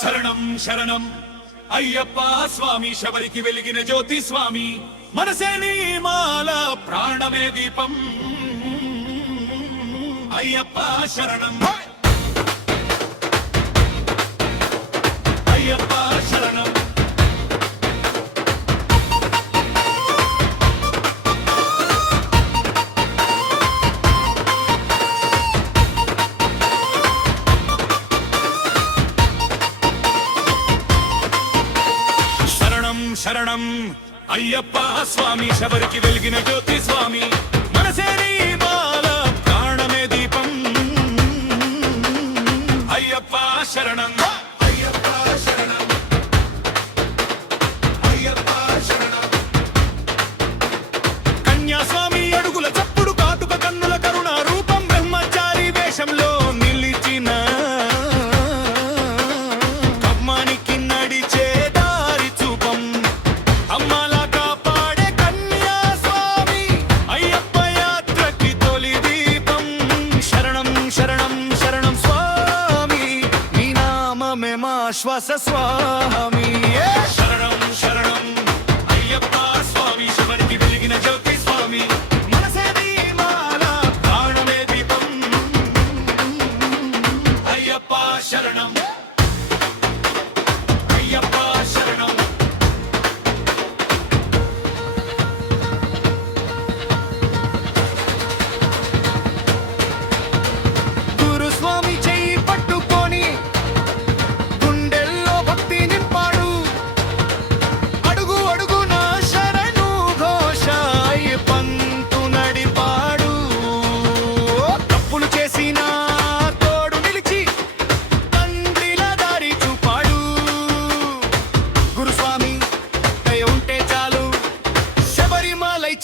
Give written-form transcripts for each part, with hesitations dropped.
శరణం శరణం అయ్యప్ప స్వామి, శబరికి వెలిగిన జ్యోతి స్వామి, మనసే నీ మాల ప్రాణమే దీపం. అయ్యప్ప శరణం, అయ్యప్ప శరణం. శరణం అయ్యప్ప స్వామి, శబరికి వెలిగిన జ్యోతి స్వామి, మనసే నీ మాల ప్రాణమే దీపం. అయ్యప్ప శరణం, అయ్యప్ప శరణం, అయ్యప్ప శరణం. కన్యాస్వామి అడుగుల చప్పుడు, కాటుక కన్నుల కరుణ రూపం, బ్రహ్మచారి వేషంలో నిలిచిన కమ్మానికి నడిచే శ్వాస స్వామి. శరణం శరణం అయ్యప్ప స్వామి, శబరికి వెలిగిన జ్యోతి స్వామి, మనసే నీ మాల ప్రాణమే దీపం. అయ్యప్ప శరణం, అయ్యప్ప శరణం. గురుస్వామి చెయ్యి పట్టుకొని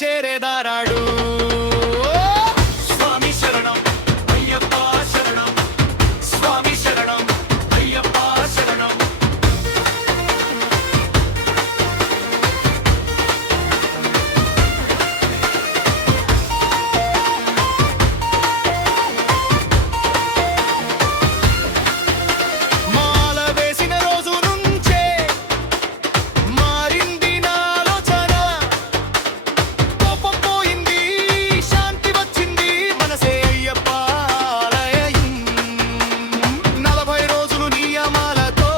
చేరేదారాడు. స్వామి శరణం అయ్యప్ప శరణం, స్వామి శరణం అయ్యప్ప శరణం. మాల వేసిన రోజు నుంచే మారింది నా ఆలోచన, శాంతి వచ్చింది మనసే అయ్యప్ప ఆలయం. 40 రోజులు నియమాలతో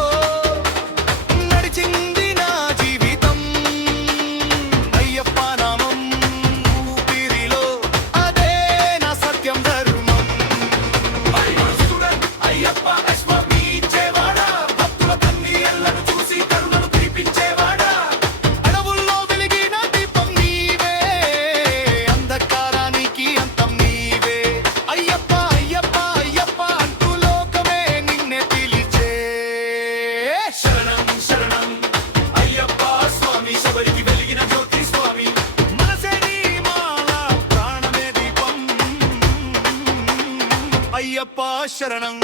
నడిచింది నా జీవితం. అయ్యప్ప నామం ఊపిరిలో, అదే నా సత్యం ధర్మం. అయ్యప్ప స్వామి ఇచ్చేవాడా, భక్తుల కన్నీళ్లను చూసి కరుణను కురిపించేవాడా. అడవుల్లో వెలిగిన దీపం నీవే, అంధకారానికి అంతం నీవే. అయ్యప్ప అయ్యప్ప అయ్యప్ప అంటూ లోకమే నిన్నే పిలిచే. శరణం శరణం అయ్యప్ప స్వామి, శబరికి వెలిగిన జ్యోతి స్వామి, మనసే నీ మాల ప్రాణమే దీపం. అయ్యప్ప శరణం.